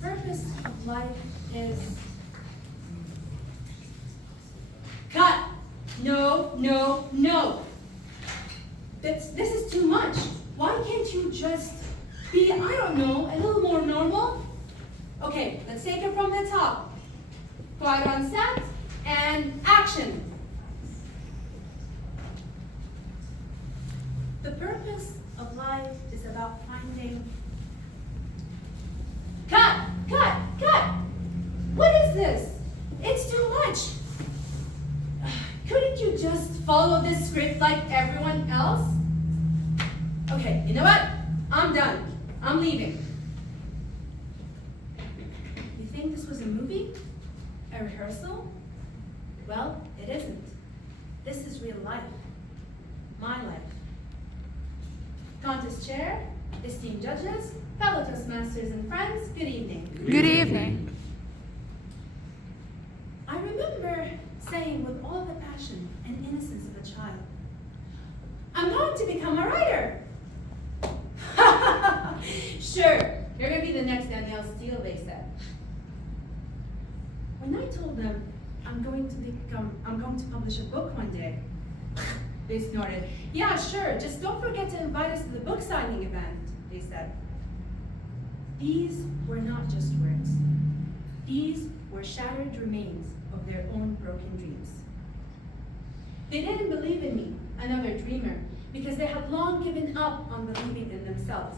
purpose of life is... Cut! No, no, no. This is too much. Why can't you just be, I don't know, a little more normal? Okay, let's take it from the top. Quiet on set, and action. The purpose of life is about finding... Cut! Cut! Cut! What is this? It's too much. Couldn't you just follow this script like everyone else? Okay, you know what? I'm done. I'm leaving. You think this was a movie? A rehearsal? Well, it isn't. This is real life. My life. Contest chair, esteemed judges, fellow Toastmasters and friends, good evening. Good evening. I remember saying with all the passion and innocence of a child, I'm going to become a writer. Sure, you're going to be the next Danielle Steele, they said. When I told them I'm going to publish a book one day, they snorted. Yeah, sure, just don't forget to invite us to the book signing event, they said. These were not just words. These were shattered remains of their own broken dreams. They didn't believe in me, another dreamer, because they had long given up on believing in themselves.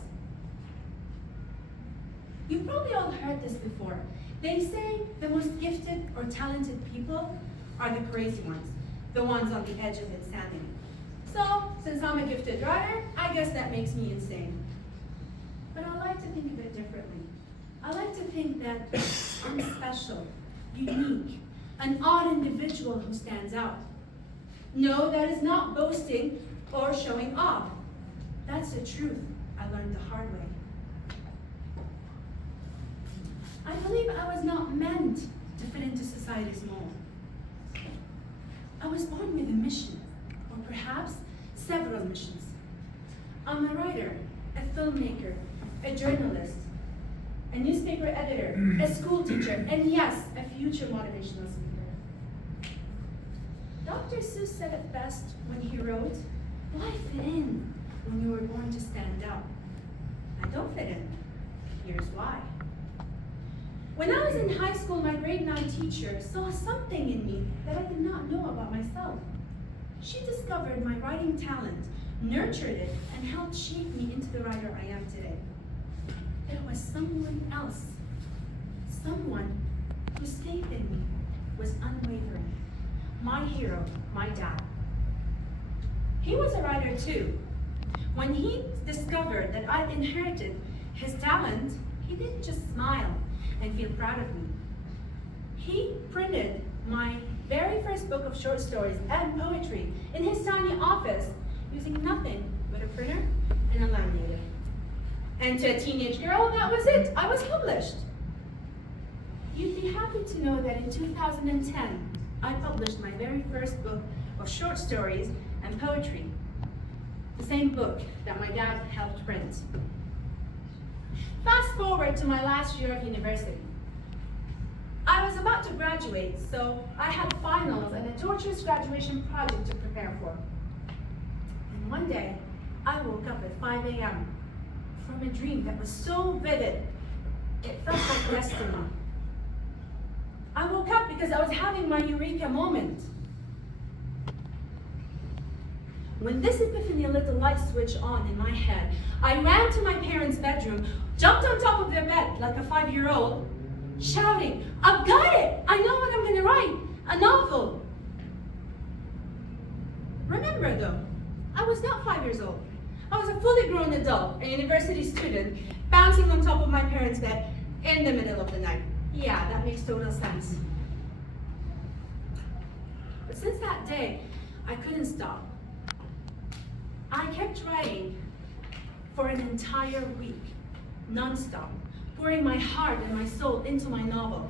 You've probably all heard this before. They say the most gifted or talented people are the crazy ones, the ones on the edge of insanity. So, since I'm a gifted writer, I guess that makes me insane. But I like to think of it differently. I like to think that I'm special, unique, an odd individual who stands out. No, that is not boasting or showing off. That's the truth I learned the hard way. I believe I was not meant to fit into society's mold. I was born with a mission, or perhaps several missions. I'm a writer, a filmmaker, a journalist, a newspaper editor, a school teacher, and yes, a future motivational speaker. Dr. Seuss said it best when he wrote, why fit in when you were born to stand out? I don't fit in. Here's why. When I was in high school, my grade 9 teacher saw something in me that I did not know about myself. She discovered my writing talent, nurtured it, and helped shape me into the writer I am today. It was someone else, someone whose faith in me was unwavering. My hero, my dad. He was a writer too. When he discovered that I'd inherited his talent, he didn't just smile and feel proud of me. He printed my very first book of short stories and poetry in his tiny office using nothing but a printer and a laminator. And to a teenage girl, that was it. I was published. You'd be happy to know that in 2010, I published my very first book of short stories and poetry, the same book that my dad helped print. Fast forward to my last year of university. I was about to graduate, so I had finals and a torturous graduation project to prepare for. And one day, I woke up at 5 a.m. from a dream that was so vivid, it felt like destiny. I woke up because I was having my eureka moment. When this epiphany lit a light switch on in my head, I ran to my parents' bedroom, jumped on top of their bed like a 5-year-old, shouting, I've got it! I know what I'm gonna write, a novel. Remember though, I was not 5 years old. I was a fully grown adult, a university student, bouncing on top of my parents' bed in the middle of the night. Yeah, that makes total sense. But since that day, I couldn't stop. I kept writing for an entire week, non-stop, pouring my heart and my soul into my novel.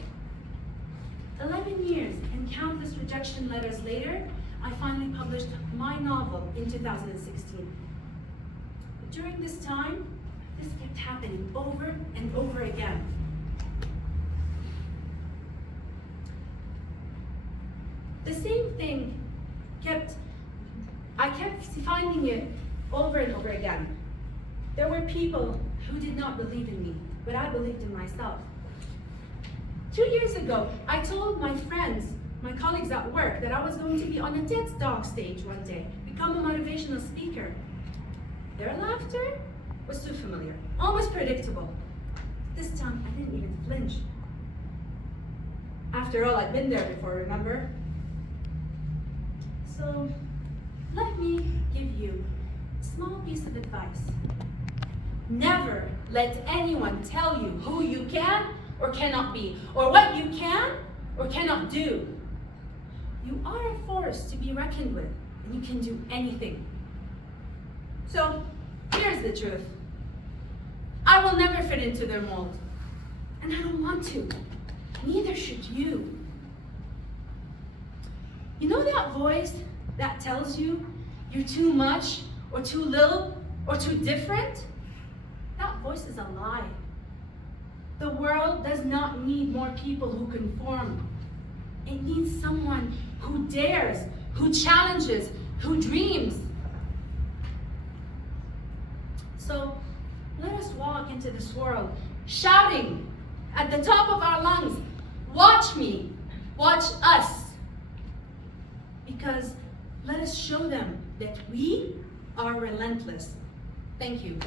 11 years and countless rejection letters later, I finally published my novel in 2016. But during this time, this kept happening over and over again. The same thing I kept finding it over and over again. There were people who did not believe in me, but I believed in myself. 2 years ago, I told my friends, my colleagues at work, that I was going to be on a TED Talk stage one day, become a motivational speaker. Their laughter was too familiar, almost predictable. This time, I didn't even flinch. After all, I'd been there before, remember? So, let me give you a small piece of advice. Never let anyone tell you who you can or cannot be, or what you can or cannot do. You are a force to be reckoned with, and you can do anything. So, here's the truth. I will never fit into their mold, and I don't want to. Neither should you. You know that voice that tells you you're too much, or too little, or too different? That voice is a lie. The world does not need more people who conform. It needs someone who dares, who challenges, who dreams. So let us walk into this world shouting at the top of our lungs, "Watch me, watch us." Because let us show them that we are relentless. Thank you.